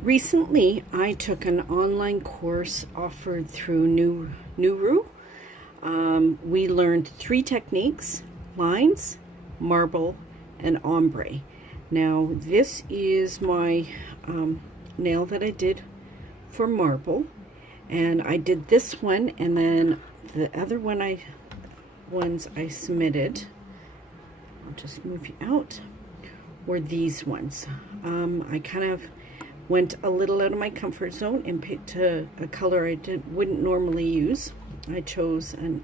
Recently, I took an online course offered through Neiru. We learned 3 techniques: lines, marble, and ombre. Now, this is my nail that I did for marble, and I did this one, and then the other ones I submitted, I'll just move you out, were these ones. I kind of went a little out of my comfort zone and picked a color I wouldn't normally use. I chose an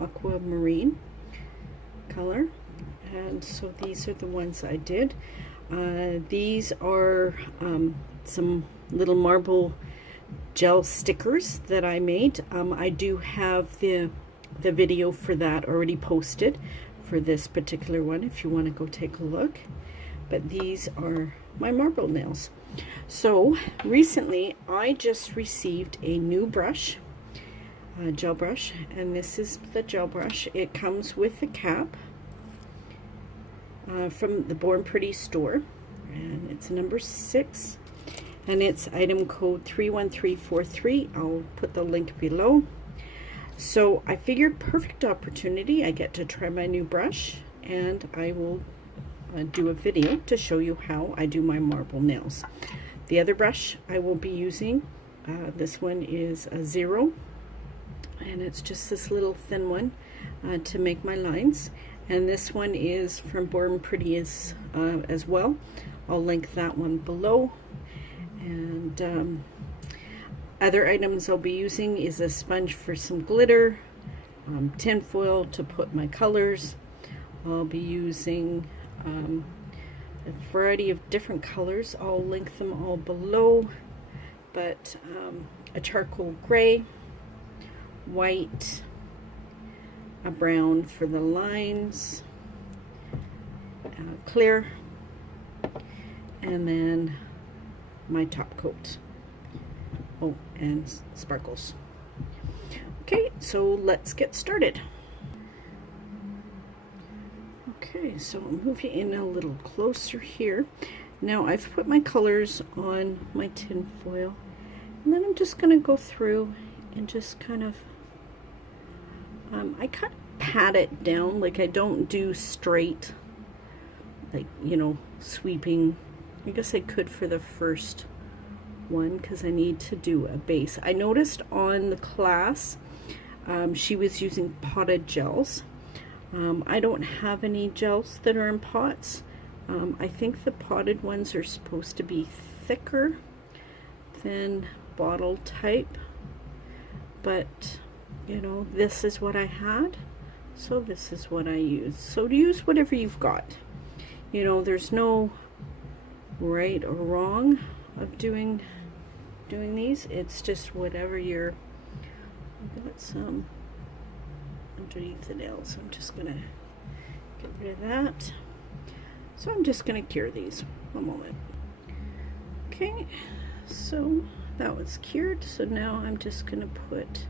aquamarine color, and so these are the ones I did. These are some little marble gel stickers that I made. I do have the video for that already posted for this particular one if you want to go take a look. But these are my marble nails. So recently I just received a new brush, a gel brush, and this is the gel brush. It comes with a cap from the Born Pretty store, and it's number 6, and it's item code 31343. I'll put the link below. So I figured, perfect opportunity. I get to try my new brush, and I will do a video to show you how I do my marble nails. The other brush I will be using, this one is a 0, and it's just this little thin one to make my lines. And this one is from Born Pretty as well. I'll link that one below. And other items I'll be using is a sponge for some glitter, tin foil to put my colors. I'll be using a variety of different colors. I'll link them all below, but a charcoal gray, white, a brown for the lines, clear, and then my top coat. Oh, and sparkles. Okay, so let's get started. Okay, so I'll move you in a little closer here. Now I've put my colors on my tin foil, and then I'm just going to go through and just kind of, I kind of pat it down. Like, I don't do straight, like, you know, sweeping. I guess I could for the first one because I need to do a base. I noticed on the class she was using potted gels. I don't have any gels that are in pots. I think the potted ones are supposed to be thicker than bottle type, but you know, this is what I had, so this is what I use. So use whatever you've got. You know, there's no right or wrong of doing these. It's just whatever you're. I've got some underneath the nails. I'm just gonna get rid of that. So I'm just gonna cure these. One moment. Okay, so that was cured. So now I'm just gonna put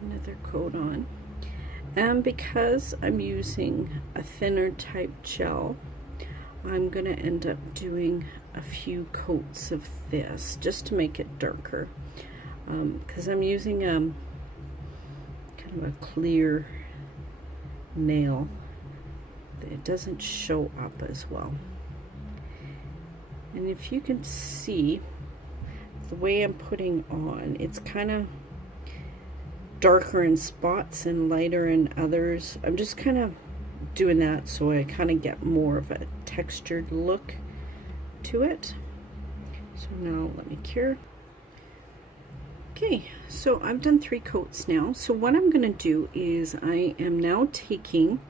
another coat on, and because I'm using a thinner type gel, I'm gonna end up doing a few coats of this just to make it darker, because I'm using kind of a clear nail. It doesn't show up as well. And if you can see the way I'm putting on, it's kind of darker in spots and lighter in others. I'm just kind of doing that so I kind of get more of a textured look to it. So now let me cure. Okay, so I've done 3 coats now. So what I'm going to do is I am now taking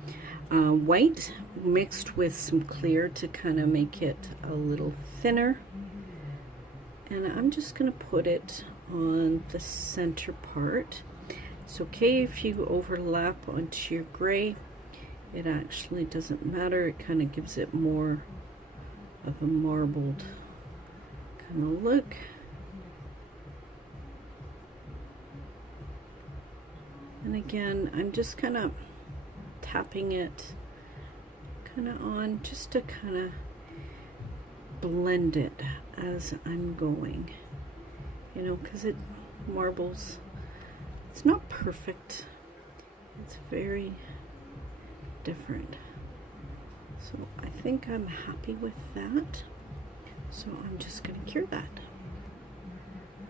white mixed with some clear to kind of make it a little thinner, and I'm just going to put it on the center part. It's okay if you overlap onto your gray. It actually doesn't matter. It kind of gives it more of a marbled kind of look. And again, I'm just kind of tapping it kind of on just to kind of blend it as I'm going, you know, because marbles, it's not perfect. It's very different. So I think I'm happy with that. So I'm just going to cure that.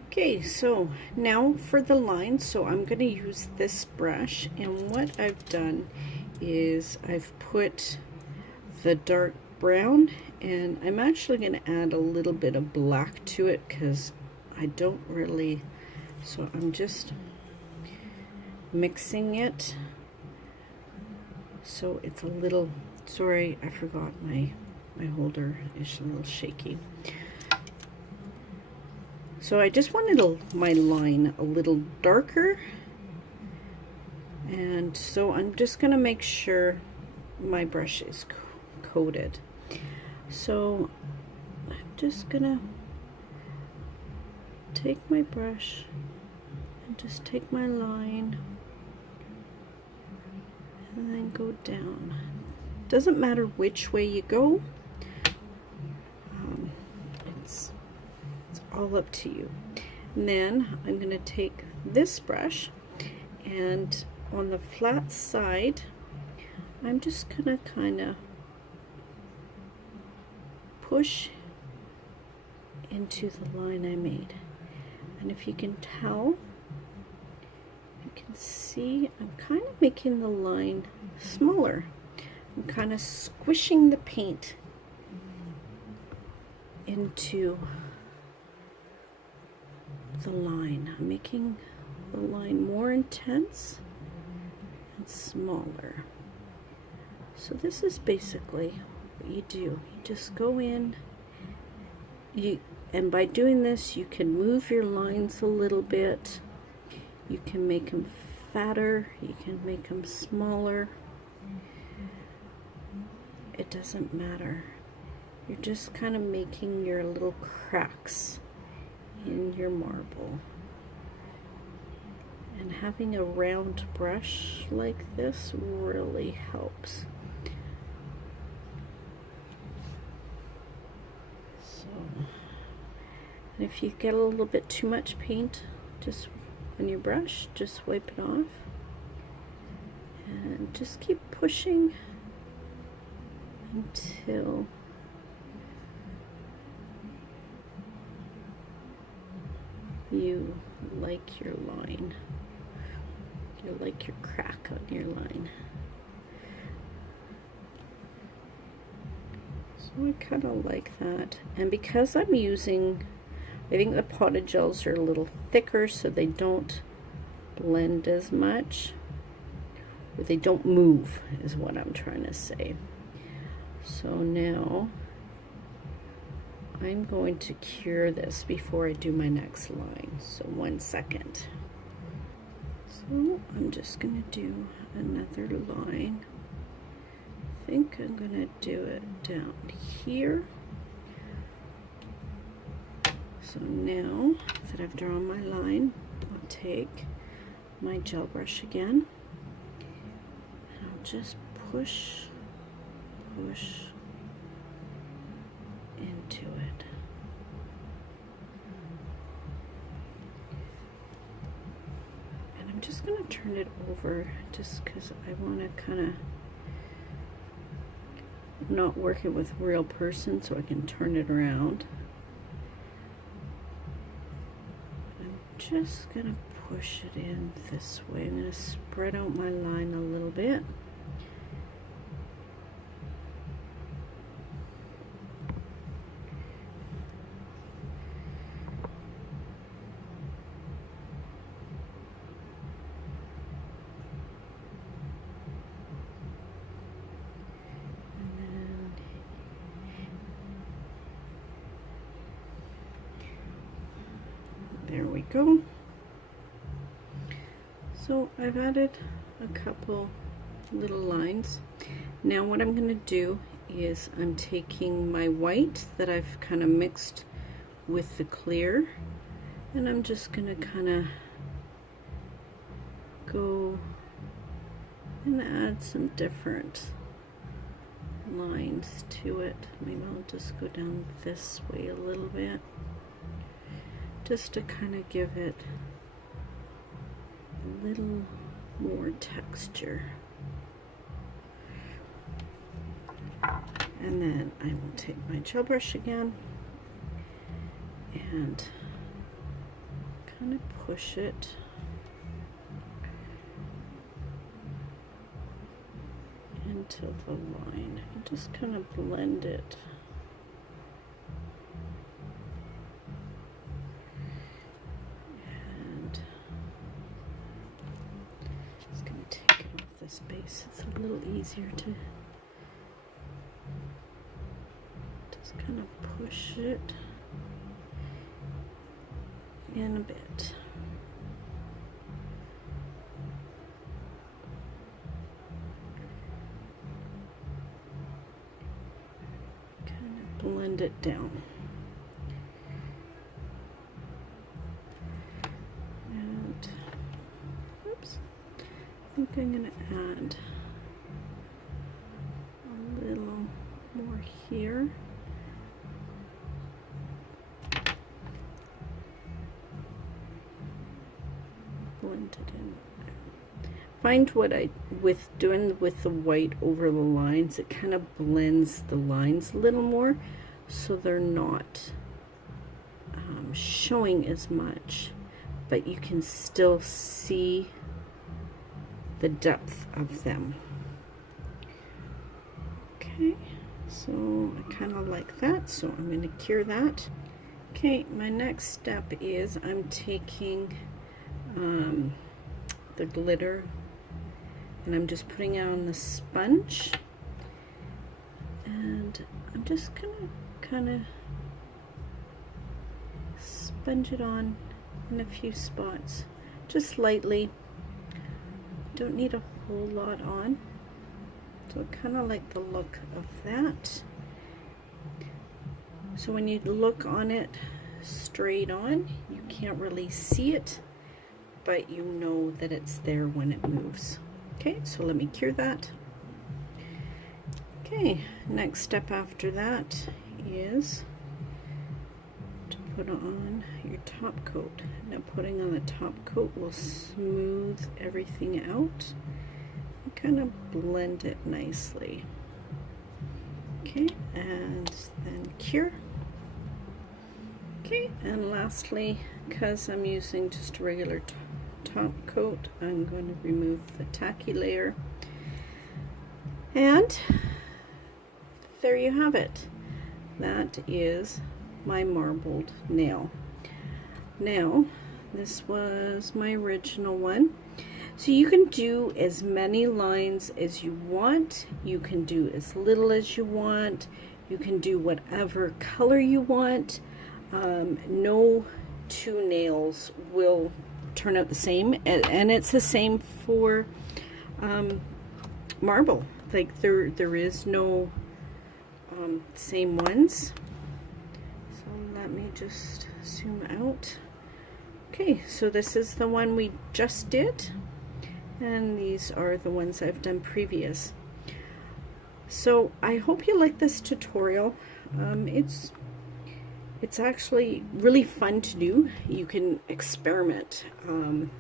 Okay, so now for the lines. So I'm going to use this brush, and what I've done is I've put the dark brown, and I'm actually going to add a little bit of black to it because I don't really, so I'm just mixing it so it's a little, sorry, I forgot my holder is a little shaky. So I just wanted my line a little darker, and so I'm just going to make sure my brush is coated. So I'm just going to take my brush and just take my line and then go down. Doesn't matter which way you go. It's all up to you. And then I'm going to take this brush, and on the flat side I'm just going to kind of push into the line I made. And if you can tell, you can see I'm kind of making the line smaller. I'm kind of squishing the paint into the line. I'm making the line more intense and smaller. So this is basically what you do. You just go in, and by doing this you can move your lines a little bit. You can make them fatter, you can make them smaller. It doesn't matter. You're just kind of making your little cracks in your marble. And having a round brush like this really helps. So, and if you get a little bit too much paint just on your brush, just wipe it off and just keep pushing until you like your line. You like your crack on your line. So I kind of like that. And because I'm using, I think the potted gels are a little thicker so they don't blend as much, or they don't move is what I'm trying to say. So now I'm going to cure this before I do my next line. So 1 second. So I'm just going to do another line. I think I'm going to do it down here. So now that I've drawn my line, I'll take my gel brush again. And I'll just push into it. And I'm just going to turn it over just because I want to kind of not work it with real person, so I can turn it around. I'm just going to push it in this way. I'm going to spread out my line a little bit. There we go. So I've added a couple little lines. Now what I'm going to do is I'm taking my white that I've kind of mixed with the clear, and I'm just going to kind of go and add some different lines to it. Maybe I'll just go down this way a little bit, just to kind of give it a little more texture. And then I will take my gel brush again and kind of push it into the line and just kind of blend it. And just going to take it off this base. It's a little easier to just kind of push it in a bit. Blend it down. And oops, I think I'm going to add a little more here. Blend it in. Find what with the white over the lines, it kind of blends the lines a little more, so they're not showing as much, but you can still see the depth of them. Okay, so I kind of like that, so I'm going to cure that. Okay, my next step is I'm taking the glitter, and I'm just putting it on the sponge, and I'm just gonna kind of sponge it on in a few spots, just lightly. Don't need a whole lot on, so I kind of like the look of that. So when you look on it straight on, you can't really see it, but you know that it's there when it moves. Okay, so let me cure that. Okay, next step after that is to put on your top coat. Now putting on the top coat will smooth everything out and kind of blend it nicely. Okay, and then cure. Okay, and lastly, because I'm using just a regular top coat, I'm going to remove the tacky layer, and there you have it. That is my marbled nail. Now this was my original one, so you can do as many lines as you want, you can do as little as you want, you can do whatever color you want. No two nails will turn out the same, and it's the same for marble. Like there is no same ones. So let me just zoom out. Okay, so this is the one we just did, and these are the ones I've done previous. So I hope you like this tutorial. It's actually really fun to do. You can experiment, and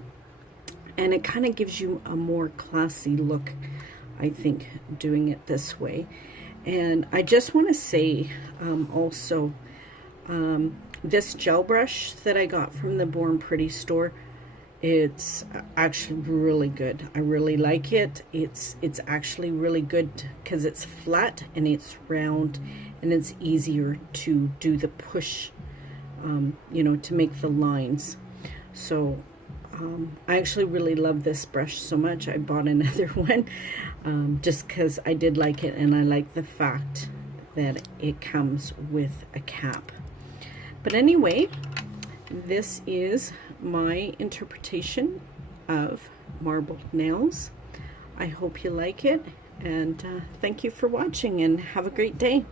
it kind of gives you a more classy look, I think, doing it this way. And I just want to say also, this gel brush that I got from the Born Pretty store, it's actually really good. I really like it. It's actually really good because it's flat and it's round, and it's easier to do the push, you know, to make the lines. So I actually really love this brush so much. I bought another one just because I did like it, and I like the fact that it comes with a cap. But anyway, this is my interpretation of marbled nails. I hope you like it, and thank you for watching, and have a great day.